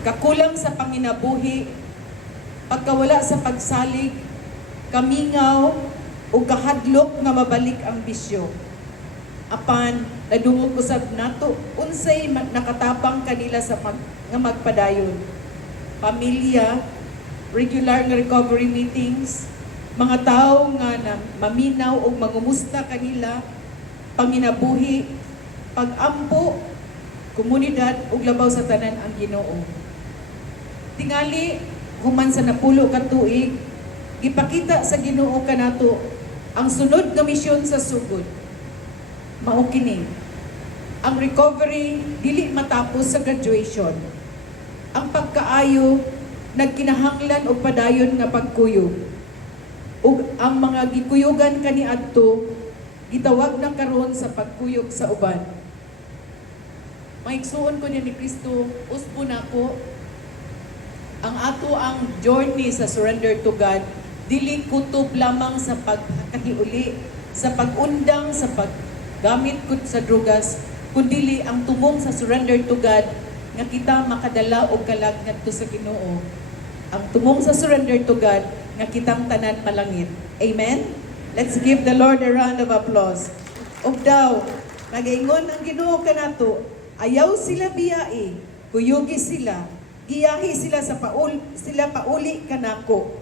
Kakulang sa panginabuhi, pagkawala sa pagsalig, kamingaw, o kahadlok nga mabalik ang bisyo. Apan, nadungog usab nato, unsay nakatabang kanila sa nga magpadayon. Pamilya, regular nga recovery meetings, mga tao nga na maminaw o mangumusta kanila, panginabuhi, pag-ampo, komunidad ug labaw sa tanan ang Ginoo. Tingali human sa napulo ka tuig, gipakita sa Ginoo kanato ang sunod nga misyon sa sugod. Mao kini. Ang recovery dili matapos sa graduation. Ang pagkaayo nagkinahanglan og padayon nga pagkuyog. Ug ang mga gikuyogan kaniadto gitawag na karon sa pagkuyog sa uban. Maigsuon ko niya ni Kristo, usbo na ko, ang ato ang journey sa surrender to God, dili kutob lamang sa pagkahiuli, sa pag-undang, sa paggamit ko sa drugas, kundi ang tumong sa surrender to God, nga kita makadala og kalag ngadto sa Ginoo. Ang tumong sa surrender to God, nga kitang tanan malangit. Amen? Let's give the Lord a round of applause. Og daw, nagaingon ang Ginoo kanato, ayaw sila biyai, kuyugi sila, giyahi sila sila pauli kanako.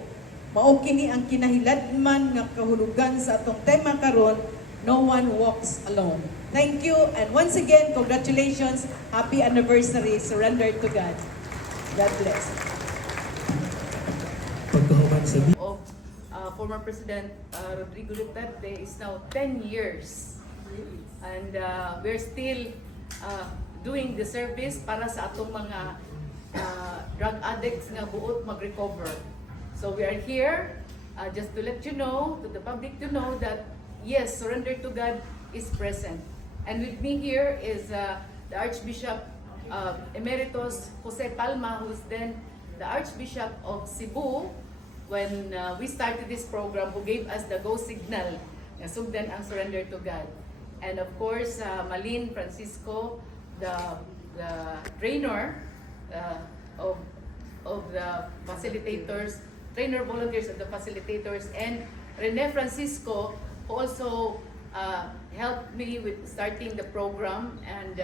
Mao kini ang kinahiladman nga kahulugan sa atong tema karon, no one walks alone. Thank you, and once again, congratulations, happy anniversary, surrender to God. God bless. Pagkahuman sa Of former President Rodrigo Duterte is now 10 years, and we're still doing the service para sa atong mga drug addicts nga buot mag-recover. So we are here just to let you know, to the public to know that yes, surrender to God is present. And with me here is the Archbishop Emeritus Jose Palma, who's then the Archbishop of Cebu when we started this program, who gave us the go signal na sugdan ang surrender to God. And of course, Malin Francisco, the trainer of the facilitators, trainer volunteers of the facilitators, and Rene Francisco, who also helped me with starting the program and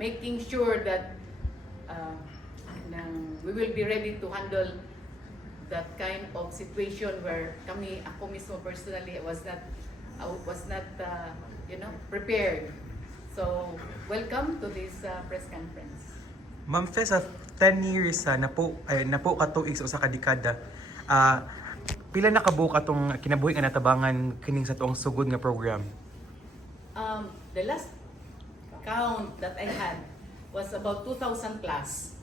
making sure that we will be ready to handle that kind of situation where ako mismo personally was not prepared. So, welcome to this press conference. Ma'am Fe, sa 10 years napo katuig sa usa ka dekada, pila na kabuok atong kinabuhi nga natabangan kining sa tuong sugod nga program? The last count that I had was about 2,000 plus.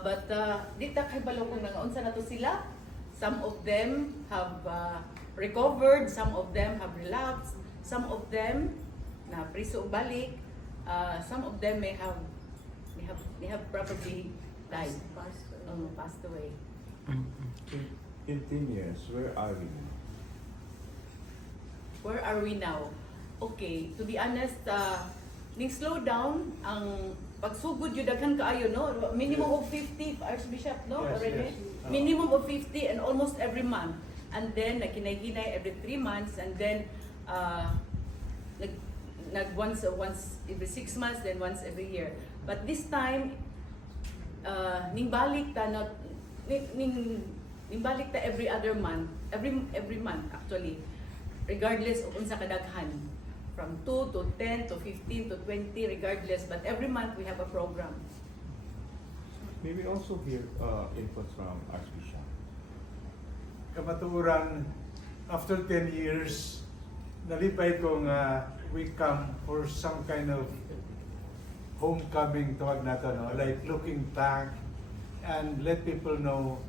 But di ta kay balo kung nangaunsa na to sila. Some of them have recovered, some of them have relapsed, some of them na priso o balik, some of them may have probably died, passed away. In 10 years, where are we now? Where are we now? Okay, to be honest, ning slow down ang pagsugod yung daghan kaayo, no? Minimum of 50, Archbishop, no? Yes, Already? yes. Minimum of 50 and almost every month. And then, nakinay-kinay every 3 months, and then, once every 6 months, then once every year. But this time, ning balik ta every other month, every month actually, regardless of unsa kadaghan, from 2 to 10 to 15 to 20, regardless, but every month we have a program. May we also hear inputs from Archbishop? Kamaturan, after 10 years, nalipay kong we come for some kind of homecoming, tawag nato, no? Like looking back and let people know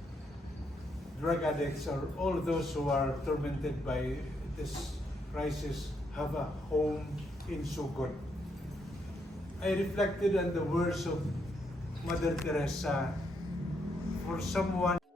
drug addicts or all those who are tormented by this crisis have a home in Sugod. I reflected on the words of Mother Teresa for someone